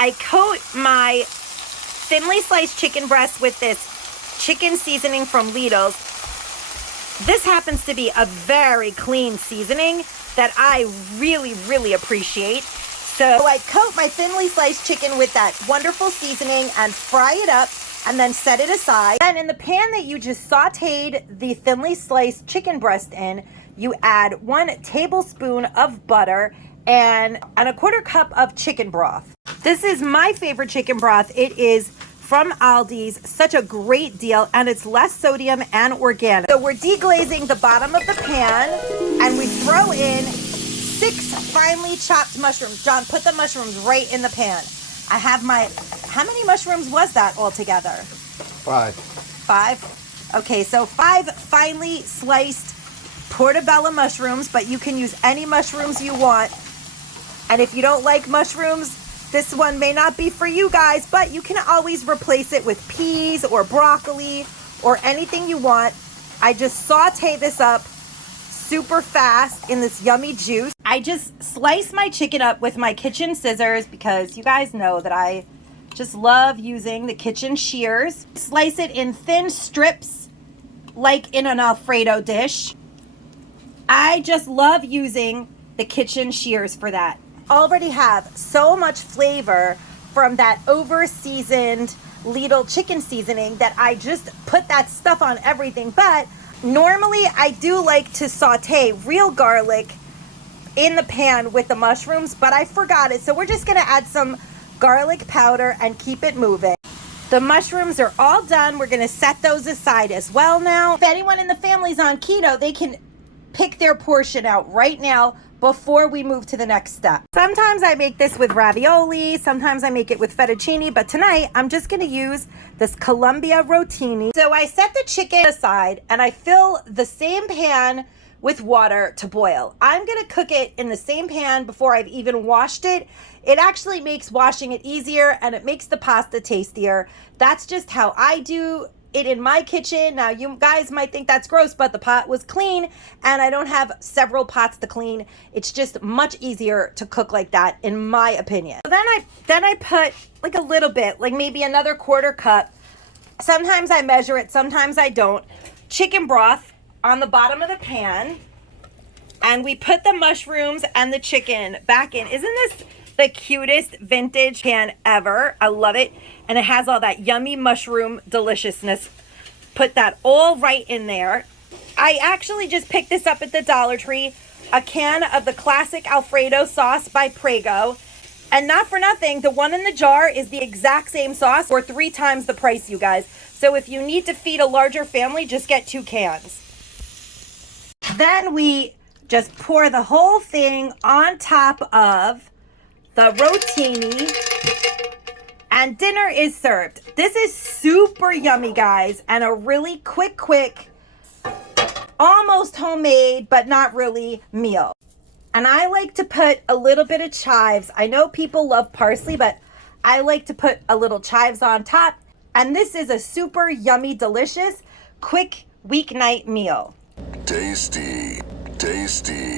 I coat my thinly sliced chicken breast with this chicken seasoning from Lidl's. This happens to be a very clean seasoning that I really, really appreciate. So I coat my thinly sliced chicken with that wonderful seasoning and fry it up and then set it aside. And in the pan that you just sauteed the thinly sliced chicken breast in, you add 1 tablespoon of butter and a 1/4 cup of chicken broth. This is my favorite chicken broth. It is from Aldi's, such a great deal, and it's less sodium and organic. So we're deglazing the bottom of the pan, and we throw in 6 finely chopped mushrooms. John, put the mushrooms right in the pan. I have my, how many mushrooms was that altogether? 5. 5? Okay, so 5 finely sliced portobello mushrooms, but you can use any mushrooms you want. And if you don't like mushrooms, this one may not be for you guys, but you can always replace it with peas or broccoli or anything you want. I just saute this up super fast in this yummy juice. I just slice my chicken up with my kitchen scissors because you guys know that I just love using the kitchen shears. Slice it in thin strips like in an Alfredo dish. I just love using the kitchen shears for that. Already have so much flavor from that over seasoned Lidl chicken seasoning that I just put that stuff on everything. But normally I do like to saute real garlic in the pan with the mushrooms, but I forgot it. So we're just gonna add some garlic powder and keep it moving. The mushrooms are all done. We're gonna set those aside as well now. If anyone in the family's on keto, they can pick their portion out right now before we move to the next step. Sometimes I make this with ravioli, sometimes I make it with fettuccine, but tonight I'm just gonna use this Columbia rotini. So I set the chicken aside and I fill the same pan with water to boil. I'm gonna cook it in the same pan before I've even washed it. It actually makes washing it easier and it makes the pasta tastier. That's just how I do it in my kitchen. Now you guys might think that's gross, but the pot was clean and I don't have several pots to clean. It's just much easier to cook like that in my opinion. So then I put like a little bit, like maybe another 1/4 cup. Sometimes I measure it, sometimes I don't. Chicken broth on the bottom of the pan, and we put the mushrooms and the chicken back in. Isn't this the cutest vintage pan ever? I love it. And it has all that yummy mushroom deliciousness. Put that all right in there. I actually just picked this up at the Dollar Tree, a can of the classic Alfredo sauce by Prego. And not for nothing, the one in the jar is the exact same sauce for 3 times the price, you guys. So if you need to feed a larger family, just get 2 cans. Then we just pour the whole thing on top of the rotini, and dinner is served. This is super yummy, guys, and a really quick, almost homemade, but not really meal. And I like to put a little bit of chives. I know people love parsley, but I like to put a little chives on top. And this is a super yummy, delicious, quick weeknight meal. Tasty, tasty.